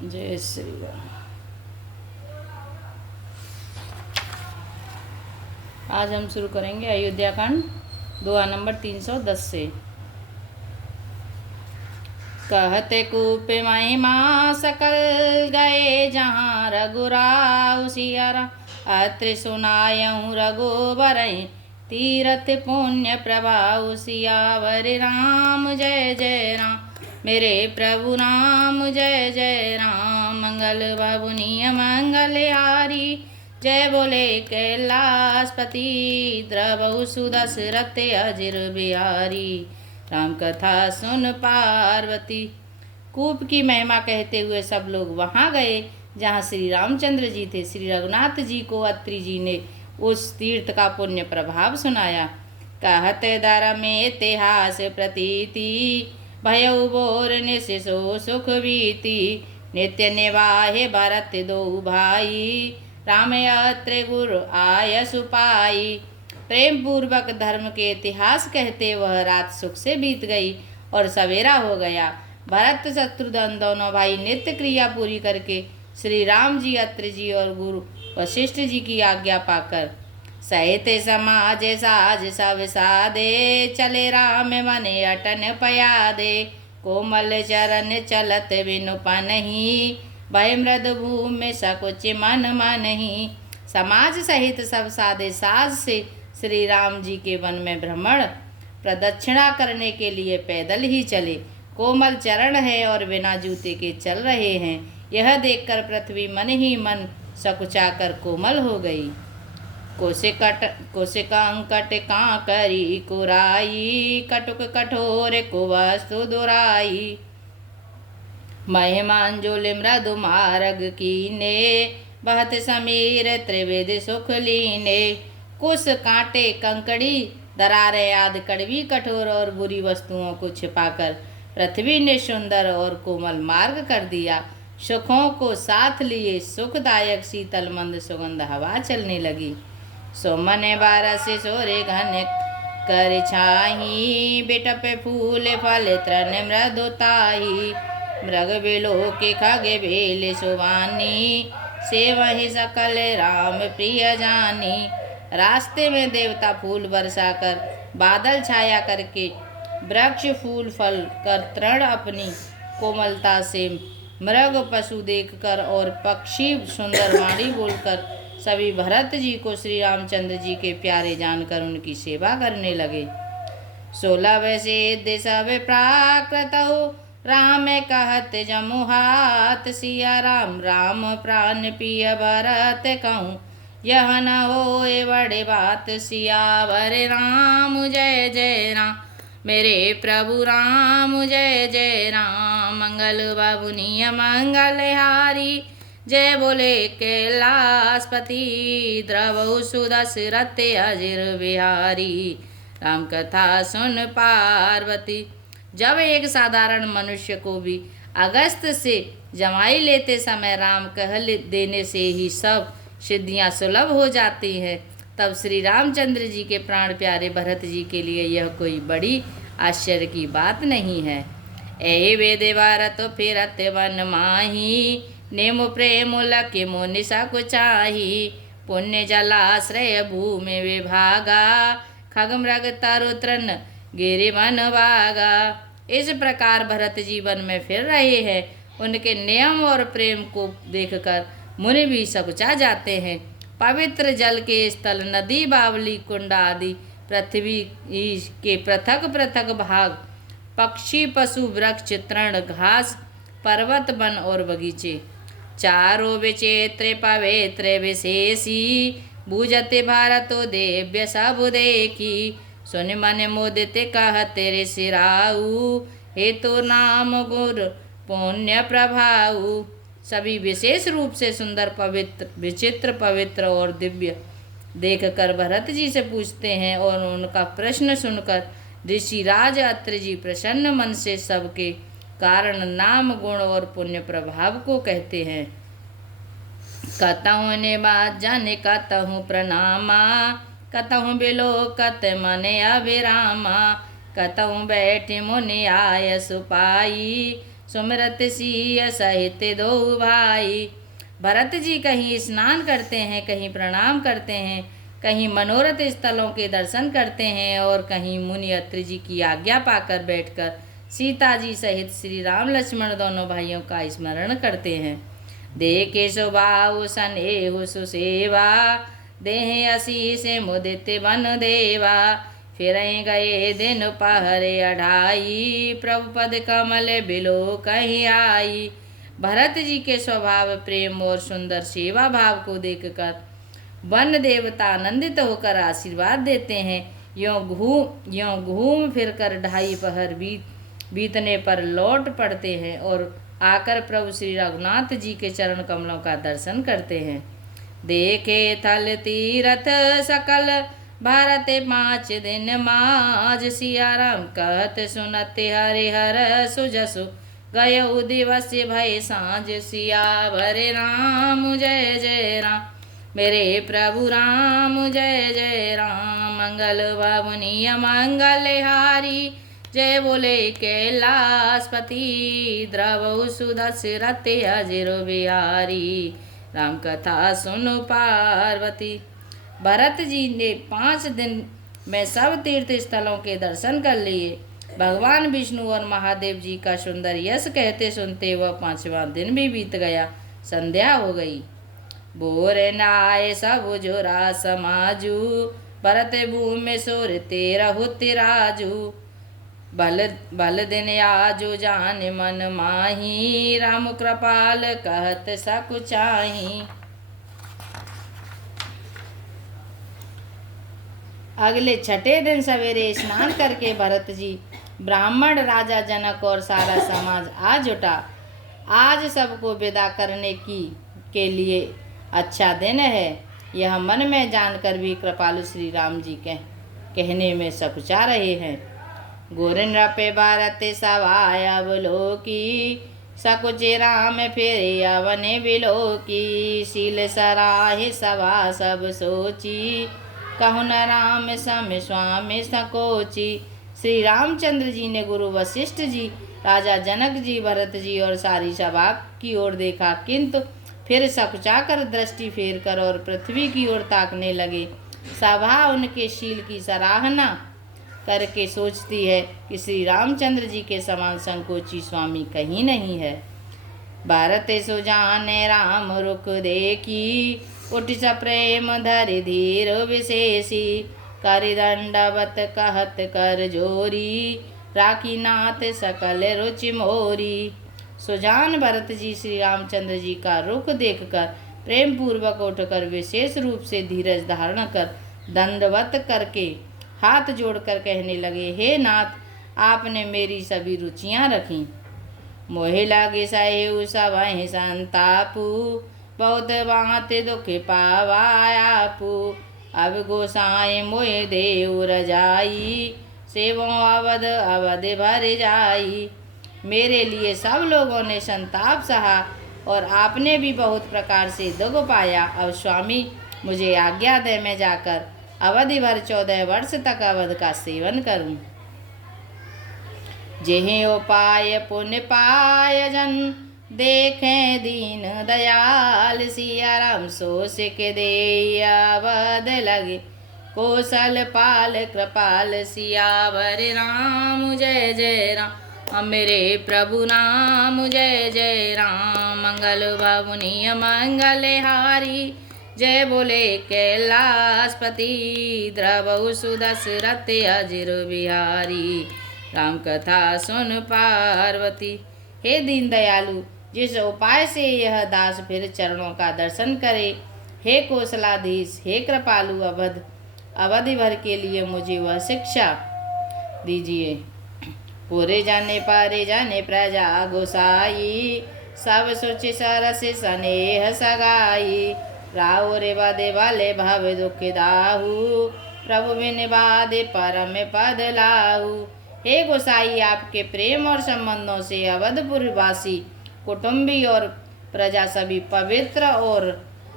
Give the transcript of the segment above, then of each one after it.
जय श्री राम। आज हम शुरू करेंगे अयोध्या कांड दोहा नंबर 310 से। कहते कूप महिमा सकल गए जहाँ रघुराव सियारा, अत्र सुनायऊँ रघुबर तीरथ पुण्य प्रभाव, सियावर राम जय जय राम, मेरे प्रभु राम जय जय राम। मंगल बाबुनिय मंगल हारी, जय बोले कैलाशपति, द्रवहु सुदशरथ अजिर बिहारी, राम कथा सुन पार्वती। कूप की महिमा कहते हुए सब लोग वहाँ गए जहाँ श्री रामचंद्र जी थे। श्री रघुनाथ जी को अत्रि जी ने उस तीर्थ का पुण्य प्रभाव सुनाया। कहते धर्म में इतिहास प्रतीति, भयउ बोर निशिसो सुख बीती, नित्य निवाहे भरत दो भाई, राम अत्रि गुरु आय सुपाई। प्रेम पूर्वक धर्म के इतिहास कहते वह रात सुख से बीत गई और सवेरा हो गया। भरत शत्रुघ्न दोनों भाई नित्य क्रिया पूरी करके श्री राम जी, अत्रि जी और गुरु वशिष्ठ जी की आज्ञा पाकर सहित समाज साज सब सादे, चले राम मन अटन पयादे, कोमल चरण चलत बिनु पनहि, भय मृद भूमि सकुच मन मनहि। समाज सहित सब सादे साज से श्री राम जी के वन में भ्रमण प्रदक्षिणा करने के लिए पैदल ही चले। कोमल चरण है और बिना जूते के चल रहे हैं, यह देखकर पृथ्वी मन ही मन सकुचाकर कोमल हो गई। कोशिका अंकट कांकरी कुराई, कटुक कठोर कुवस्तु दुराई, महिमांजुल मृदु मार्ग कीने, बहत समीर त्रिविध सुख लीने। कुश कांटे कंकड़ी दरारें आदि कड़वी कठोर और बुरी वस्तुओं को छिपाकर पृथ्वी ने सुंदर और कोमल मार्ग कर दिया। सुखों को साथ लिए सुखदायक शीतल मंद सुगंध हवा चलने लगी। सोमन बारस सोरे घन कर छाही, बिटप फूल फल तृण मृदुताही, मृग बिलो के खगे भेल सुवानी, से वही सकल राम प्रिय जानी। रास्ते में देवता फूल बरसा कर, बादल छाया करके, वृक्ष फूल फल कर, तृण अपनी कोमलता से, मृग पशु देखकर और पक्षी सुंदर वाणी बोलकर सभी भरत जी को श्री रामचंद्र जी के प्यारे जानकर उनकी सेवा करने लगे। 16 वैसे सब प्राकृत, राम कहत जमुहात, सिया राम राम प्राण पिय भरत कहूँ, यह न होए बड़े बात, सियावर राम जय जय राम, मेरे प्रभु राम जय जय राम। मंगल बाबुनिय मंगल हारी, जय बोले कैलाशपति, द्रवहु सुदशरथ अजिर बिहारी, राम कथा सुन पार्वती। जब एक साधारण मनुष्य को भी अगस्त से जमाई लेते समय राम कह देने से ही सब सिद्धियां सुलभ हो जाती हैं, तब श्री रामचंद्र जी के प्राण प्यारे भरत जी के लिए यह कोई बड़ी आश्चर्य की बात नहीं है। ए वेद भारत फिरत वन माही, नेमु प्रेम लके मुनि सकुचाही, पुण्य जलाश्रय भूमि विभागा, खग मृग तरु तृण गिरि मन भागा। इस प्रकार भरत जीवन में फिर रहे हैं। उनके नियम और प्रेम को देखकर मुनि भी सकुचा जाते हैं। पवित्र जल के स्थल, नदी, बावली, कुंड आदि पृथ्वी के पृथक पृथक भाग, पक्षी, पशु, वृक्ष, तृण, घास, पर्वत, वन और बगीचे, चारों विचित्र पवित्र विशेषी, बूझते भारतो देव्य सब देखी, सुन मन मोदित कहते ऋषि राऊ, हे तो नाम गुर पुण्य प्रभाऊ। सभी विशेष रूप से सुंदर, पवित्र, विचित्र, पवित्र और दिव्य देखकर भरत जी से पूछते हैं और उनका प्रश्न सुनकर ऋषि राज अत्रि जी प्रसन्न मन से सबके कारण नाम, गुण और पुण्य प्रभाव को कहते हैं। कतहु ने बात जाने कतहु प्रणामा, कतहु बिलो कत मने अभिरामा, कतहु बैठ मुनि आय सुपाई, सुमिरत सिय सहित दो भाई। भरत जी कहीं स्नान करते हैं, कहीं प्रणाम करते हैं, कहीं मनोरथ स्थलों के दर्शन करते हैं और कहीं मुनि अत्रि जी की आज्ञा पाकर बैठकर सीता जी सहित श्री राम लक्ष्मण दोनों भाइयों का स्मरण करते हैं। देखे स्वभाव स्नेह सुसेवा, देह आशीष मुदित बन देवा। फिर गए दिन पहरे अढ़ाई, प्रभु पद कमल बिलो कहीं आई। भरत जी के स्वभाव प्रेम और सुंदर सेवा भाव को देखकर वन देवता आनंदित होकर आशीर्वाद देते हैं। यों घूम फिर कर ढाई पहर बीतने पर लौट पड़ते हैं और आकर प्रभु श्री रघुनाथ जी के चरण कमलों का दर्शन करते हैं। देखे थल तीरथ सकल भारत 5 दिन माज, सिया राम कहत सुनत हरिहर सुजसु, गयो दिवस भय सांझ। सियावर राम जय जय राम, मेरे प्रभु राम जय जय राम। मंगल भवनीय मंगलहारी, जय बोले कैलाशपति, द्रवहु सुदशरथ अजिर बिहारी। राम कथा सुनो पार्वती। भरत जी ने 5 दिन में सब तीर्थ स्थलों के दर्शन कर लिए। भगवान विष्णु और महादेव जी का सुंदर यश कहते सुनते वह 5वां दिन भी बीत गया। संध्या हो गई। बोर नाय सब जोरा समाजू, भरत भूमि सोर तेरा राजू। भल दिन आजो जान मन माही, राम कृपाल कहत सकुचाही। अगले 6ठे दिन सवेरे स्नान करके भरत जी, ब्राह्मण, राजा जनक और सारा समाज आ जुटा। आज सबको विदा करने के लिए अच्छा दिन है, यह मन में जानकर भी कृपालु श्री राम जी कहने में सकुचा रहे हैं। गोरिन रपे भारत सवाया बोलो की, सकुचे राम फिर अवने बिलो की। शील सराहे सभा सब सोची, कहु न राम सम स्वामी सकोची। श्री रामचंद्र जी ने गुरु वशिष्ठ जी, राजा जनक जी, भरत जी और सारी सभा की ओर देखा, किंतु फिर सकुचाकर दृष्टि फेर कर और पृथ्वी की ओर ताकने लगे। सभा उनके शील की सराहना करके सोचती है कि श्री रामचंद्र जी के समान संकोची स्वामी कहीं नहीं है। भारत सुजाने राम रुख देखी, उठ स प्रेम धरि धीर विशेषी। करि दंडवत कहत कर जोरी, राखी नाथ सकल रुचि मोरी। सुजान भरत जी श्री रामचंद्र जी का रुख देखकर प्रेम पूर्वक उठकर विशेष रूप से धीरज धारण कर दंडवत करके हाथ जोड़कर कहने लगे, हे नाथ, आपने मेरी सभी रुचियां रखी। मोहे लागे सहेउ सबहि संतापू, बहुत बात दुख पावायापू। अब गोसाई मोहे देव रजाई, सेवो अवध अवध भर जाई। मेरे लिए सब लोगों ने संताप सहा और आपने भी बहुत प्रकार से दुख पाया। अब स्वामी मुझे आज्ञा दे, मैं जाकर अवधि भर 14 वर्ष तक अवध का सेवन करूं। जेहि उपाय पुण्य पाय जन, देखें दीन दयाल। सिया राम सो सिख दे अवध लगे, कौशल पाल कृपाल। सियावर राम जय जय राम, मेरे प्रभु राम जय जय राम। मंगल भवनीय मंगलहारी, जय बोले कैलाशपति, द्रवहु सुदशरथ अजिर बिहारी। राम कथा सुन पार्वती। हे दीन दयालु, जिस उपाय से यह दास फिर चरणों का दर्शन करे, हे कौशलाधीश, हे कृपालु, अवधि भर के लिए मुझे वह शिक्षा दीजिए। पूरे जाने पारे जाने प्रजा गोसाई, सब सोच सरस स्नेह सगाई। राव रे बादे वाले भाव दुख दाहू, प्रभु बिन बादे परम पद लाहू। हे गोसाई, आपके प्रेम और संबंधों से अवधपुर वासी कुटुंबी और प्रजा सभी पवित्र और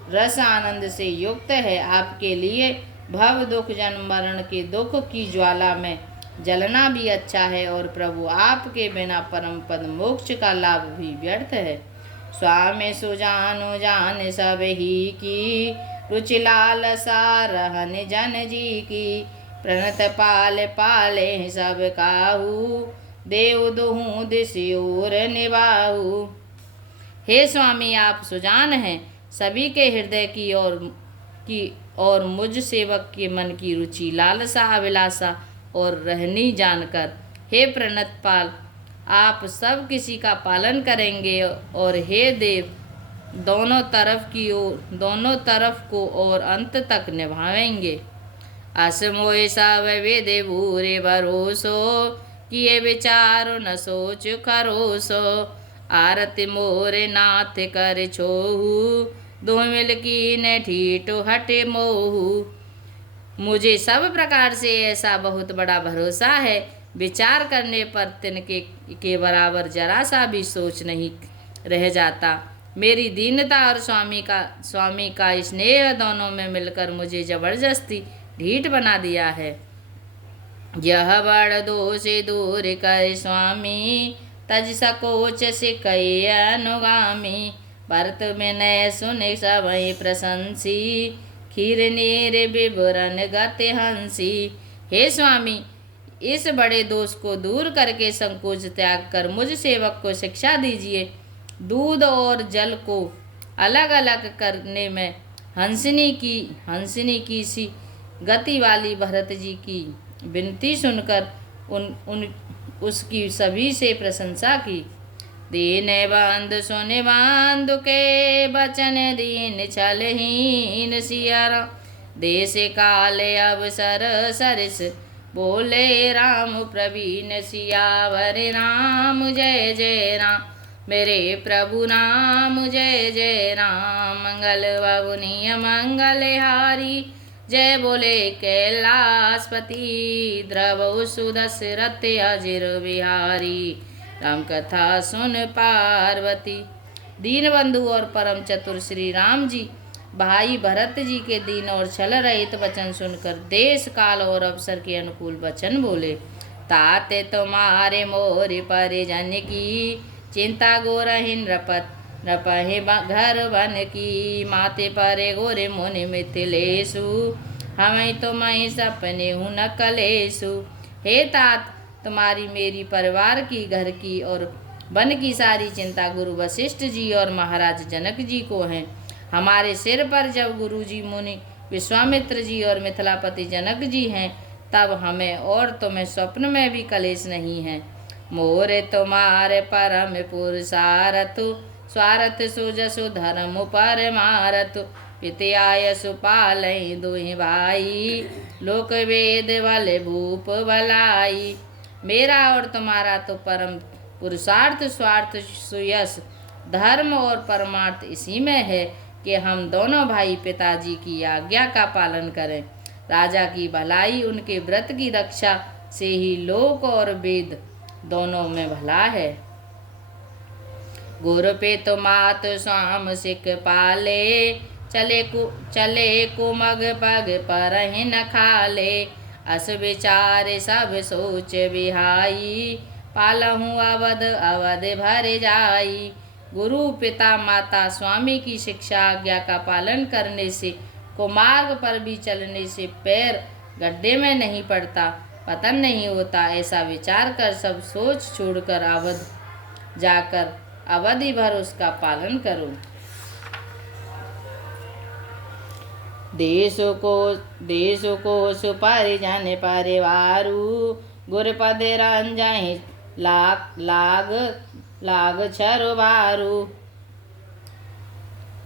रस आनंद से युक्त है। आपके लिए भव दुख जन्म मरण के दुख की ज्वाला में जलना भी अच्छा है और प्रभु आपके बिना परम पद मोक्ष का लाभ भी व्यर्थ है। स्वामी सुजानु जान सब ही की, रुचि लालसा रहन जन जी की। प्रणत पाल पाले सब काहू, देव दुहू दिशोर निभाऊ। हे स्वामी, आप सुजान हैं, सभी के हृदय की और मुझ सेवक के मन की रुचि लालसा अभिलाषा और रहनी जानकर, हे प्रणत पाल, आप सब किसी का पालन करेंगे और हे देव दोनों तरफ को और अंत तक निभाएंगे। असमोय सब वेद बूरे भरोसो, किए विचारो न सोच खरोसो। आरती मोरे नाथ कर छोहू, दो मिल की न ठीटो हटे मोहू। मुझे सब प्रकार से ऐसा बहुत बड़ा भरोसा है, विचार करने पर तिनके के बराबर जरा सा भी सोच नहीं रह जाता। मेरी दीनता और स्वामी का स्नेह दोनों में मिलकर मुझे जबरदस्ती ढीठ बना दिया है। यह बड़ दोष दूर कर स्वामी, तज सकोच से कई अनुगामी। भरत में नय सुने सबई प्रशंसी, खीर नीर विवरण गति हंसी। हे स्वामी, इस बड़े दोष को दूर करके संकोच त्याग कर मुझ सेवक को शिक्षा दीजिए। दूध और जल को अलग अलग करने में हंसनी की सी गति वाली भरत जी की विनती सुनकर उसकी सभी से प्रशंसा की। दीन बंद सुन बंधु के बचन, दीन छलहीन सियारा। देश काल अवसर सरिस, बोले राम प्रवीण सियावर राम। जय जय राम मेरे प्रभु राम, जय जय राम। मंगल बाबुनिय मंगल हारी, जय बोले कैलाशपति। द्रव सुदशरथ अजिर बिहारी, राम कथा सुन पार्वती। दीनबंधु और परम चतुर श्री राम जी भाई भरत जी के दीन और छल रहित वचन सुनकर देश काल और अवसर के अनुकूल वचन बोले। ताते तुम्हारे मोर परिजन की, चिंता गोरहिन रपहे घर बन की। माते परे गोरे मुनि मिथिलेशु, हमें तुम्हें सपने हूँ न कलेशु। हे तात, तुम्हारी मेरी परिवार की, घर की और वन की सारी चिंता गुरु वशिष्ठ जी और महाराज जनक जी को है। हमारे सिर पर जब गुरु जी मुनि विश्वामित्र जी और मिथिलापति जनक जी हैं, तब हमें और तुम्हें स्वप्न में भी कलेश नहीं है। मोरे तुम्हारे परम पुरुषारथ, स्वार्थ सुजसु धर्म परमारथ। पितयाय सुपालई दुहि भाई, लोक वेद बल भूप बलाई। मेरा और तुम्हारा तो परम पुरुषार्थ स्वार्थ सुयश धर्म और परमार्थ इसी में है कि हम दोनों भाई पिताजी की आज्ञा का पालन करें। राजा की भलाई उनके व्रत की रक्षा से ही लोक और वेद दोनों में भला है। गुरु पे तो मात स्वाम सिख पाले, चले कुमग पग पर ही न खाले। अस विचार सब सोच बिहाई, पालहूँ अवध अवध भर जाई। गुरु पिता माता स्वामी की शिक्षा आज्ञा का पालन करने से कुमार्ग पर भी चलने से पैर गड्ढे में नहीं पड़ता, पतन नहीं होता। ऐसा विचार कर सब सोच छोड़कर अवध जाकर अवधि भर उसका पालन करो। देश को सुपरिजन परिवारु, गुरपद रंजहि लाग छरबारू।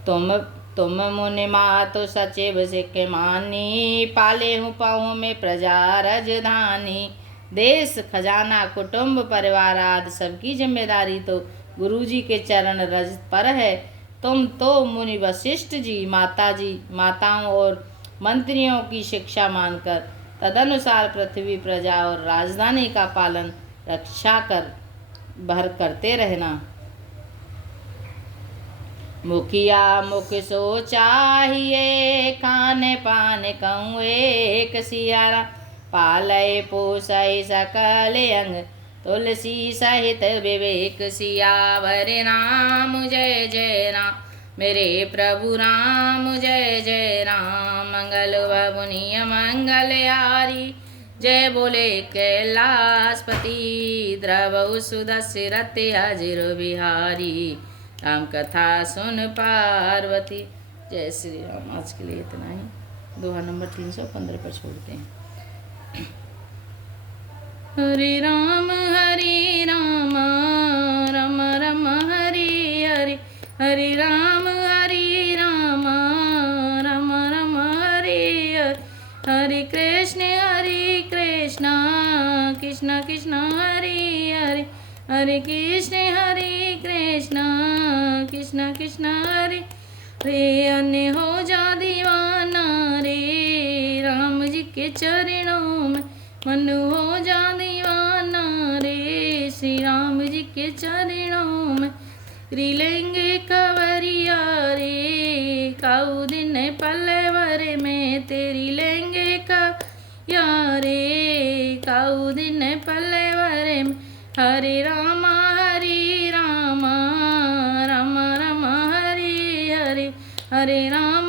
तुम मुनि मातु सचिव सिख मानी, पाले हूँ पाऊँ में प्रजा राजधानी। देश खजाना कुटुंब परिवार आदि सबकी जिम्मेदारी तो गुरुजी के चरण रज पर है। तुम तो मुनि वशिष्ठ जी माताओं और मंत्रियों की शिक्षा मानकर तदनुसार पृथ्वी प्रजा और राजधानी का पालन रक्षा कर भर करते रहना। मुखिया मुख सो चाहिए, खाने पाने कहूँ एक सियारा। पालय पोषय सकल अंग, तुलसी सहित विवेक सियावर राम जय जय राम। मेरे प्रभु राम जय जय राम। मंगल भवनीय मंगलहारी, जय बोले कैलाशपति। द्रवहु सुदस्य रति अजिर बिहारी, राम कथा सुन पार्वती। जय श्री राम। आज के लिए इतना ही। दोहा नंबर 315 पर छोड़ते हैं। हरे राम राम राम हरे हरे, हरे राम राम हरे हरे, हरे कृष्ण कृष्ण कृष्ण हरे हरे, हरे कृष्ण कृष्ण कृष्ण हरे रे। अन्य हो जा दीवाना रे, राम जी के चरणों में मन हो जा दीवाना रे, श्री राम जी के चरणों में लेंगे कवरिया रे। काऊ दिन पल्लवर में तेरी लेंगे कवरिया रे, काऊ दिन पल्लवर में। हरे राम राम राम हरे हरे, हरे राम